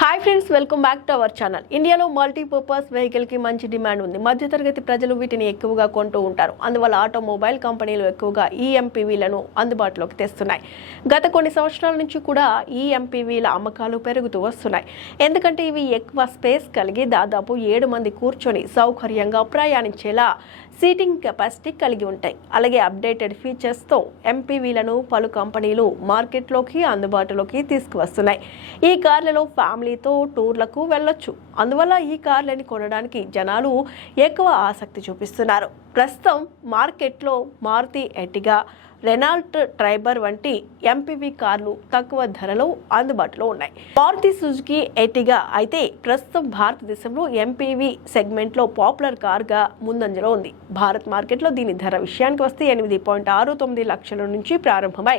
Hi friends welcome back to our channel ఇండియాలో multipurpose వెహికల్కి మంచి డిమాండ్ ఉంది. మధ్యతరగతి ప్రజలు వీటిని ఎక్కువగా కొంటూ ఉంటారు. అందువల్ల ఆటోమొబైల్ కంపెనీలు ఎక్కువగా ఈఎంపీవీలను అందుబాటులోకి తెస్తున్నాయి. గత కొన్ని సంవత్సరాల నుంచి కూడా ఈఎంపీవీల అమ్మకాలు పెరుగుతూ వస్తున్నాయి. ఎందుకంటే ఇవి ఎక్కువ స్పేస్ కలిగి దాదాపు ఏడు మంది కూర్చొని సౌకర్యంగా ప్రయాణించేలా సీటింగ్ కెపాసిటీ కలిగి ఉంటాయి. అలాగే అప్డేటెడ్ ఫీచర్స్తో ఎంపీవీలను పలు కంపెనీలు మార్కెట్లోకి అందుబాటులోకి తీసుకువస్తున్నాయి. ఈ కార్లలో ఫ్యామిలీతో టూర్లకు వెళ్ళొచ్చు. అందువల్ల ఈ కార్లని కొనడానికి జనాలు ఎక్కువ ఆసక్తి చూపిస్తున్నారు. ప్రస్తుతం మార్కెట్లో Maruti Ertiga Renault Triber MPV MPV కార్లు తక్కువ ధరలో అందుబాటులో ఉన్నాయి. మారుతి సుజుకి ఎటిగా అయితే ప్రస్తుతం భారతదేశంలో ఎంపీవీ సెగ్మెంట్లో పాపులర్ కార్గా ముందంజలో ఉంది. భారత్ మార్కెట్లో దీని ధర విషయానికి వస్తే ఎనిమిది పాయింట్ ఆరు తొమ్మిది లక్షల నుంచి ప్రారంభమై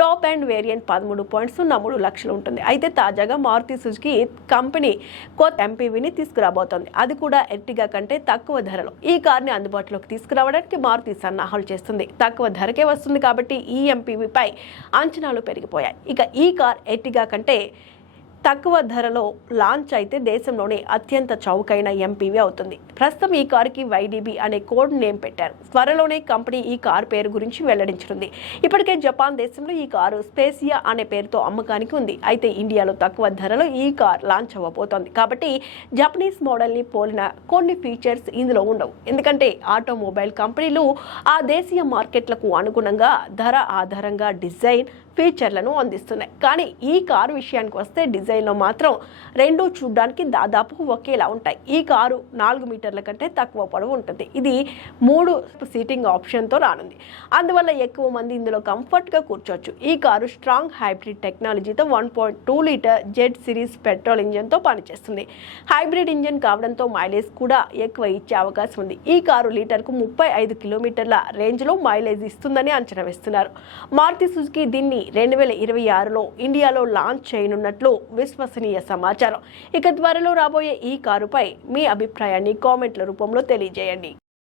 టాప్ అండ్ వేరియంట్ పదమూడు పాయింట్ సున్నా మూడు లక్షలు ఉంటుంది. అయితే తాజాగా మారుతి సుజుకి కంపెనీ కొత్త ఎంపీవీని తీసుకురాబోతోంది. అది కూడా ఎర్టిగా కంటే తక్కువ ధరలో. ఈ కార్ని అందుబాటులోకి తీసుకురావడానికి మారుతి సన్నాహాలు చేస్తుంది. తక్కువ ధరకే వస్తుంది కాబట్టి ఈ ఎంపీవీపై అంచనాలు పెరిగిపోయాయి. ఇక ఈ కార్ ఎర్టిగా కంటే తక్కువ ధరలో లాంచ్ అయితే దేశంలోనే అత్యంత చౌకైన ఎంపీవీ అవుతుంది. ప్రస్తుతం ఈ కారుకి వైడీబీ అనే కోడ్ నేమ్ పెట్టారు. త్వరలోనే కంపెనీ ఈ కారు పేరు గురించి వెల్లడించనుంది. ఇప్పటికే జపాన్ దేశంలో ఈ కారు స్పేసియా అనే పేరుతో అమ్మకానికి ఉంది. అయితే ఇండియాలో తక్కువ ధరలో ఈ కార్ లాంచ్ అవ్వబోతోంది. కాబట్టి జపనీస్ మోడల్ని పోలిన కొన్ని ఫీచర్స్ ఇందులో ఉండవు. ఎందుకంటే ఆటోమొబైల్ కంపెనీలు ఆ దేశీయ మార్కెట్లకు అనుగుణంగా ధర ఆధారంగా డిజైన్ ఫీచర్లను అందిస్తున్నాయి. కానీ ఈ కారు విషయానికి వస్తే డిజైన్లో మాత్రం రెండు చూడడానికి దాదాపు ఒకేలా ఉంటాయి. ఈ కారు నాలుగు మీటర్ల కంటే తక్కువ పొడవు ఉంటుంది. ఇది మూడు సీటింగ్ ఆప్షన్తో రానుంది. అందువల్ల ఎక్కువ మంది ఇందులో కంఫర్ట్గా కూర్చోవచ్చు. ఈ కారు స్ట్రాంగ్ హైబ్రిడ్ టెక్నాలజీతో one point two litre Z series petrol ఇంజన్తో పనిచేస్తుంది. హైబ్రిడ్ ఇంజన్ కావడంతో మైలేజ్ కూడా ఎక్కువ ఇచ్చే అవకాశం ఉంది. ఈ కారు లీటర్కు ముప్పై ఐదు కిలోమీటర్ల రేంజ్లో మైలేజ్ ఇస్తుందని అంచనా వేస్తున్నారు. మారుతి సుజుకి దీన్ని రెండు వేల ఇరవై ఆరులో ఇండియాలో లాంచ్ చేయనున్నట్లు విశ్వసనీయ సమాచారం. ఇక త్వరలో రాబోయే ఈ కారుపై మీ అభిప్రాయాన్ని కామెంట్ల రూపంలో తెలియజేయండి.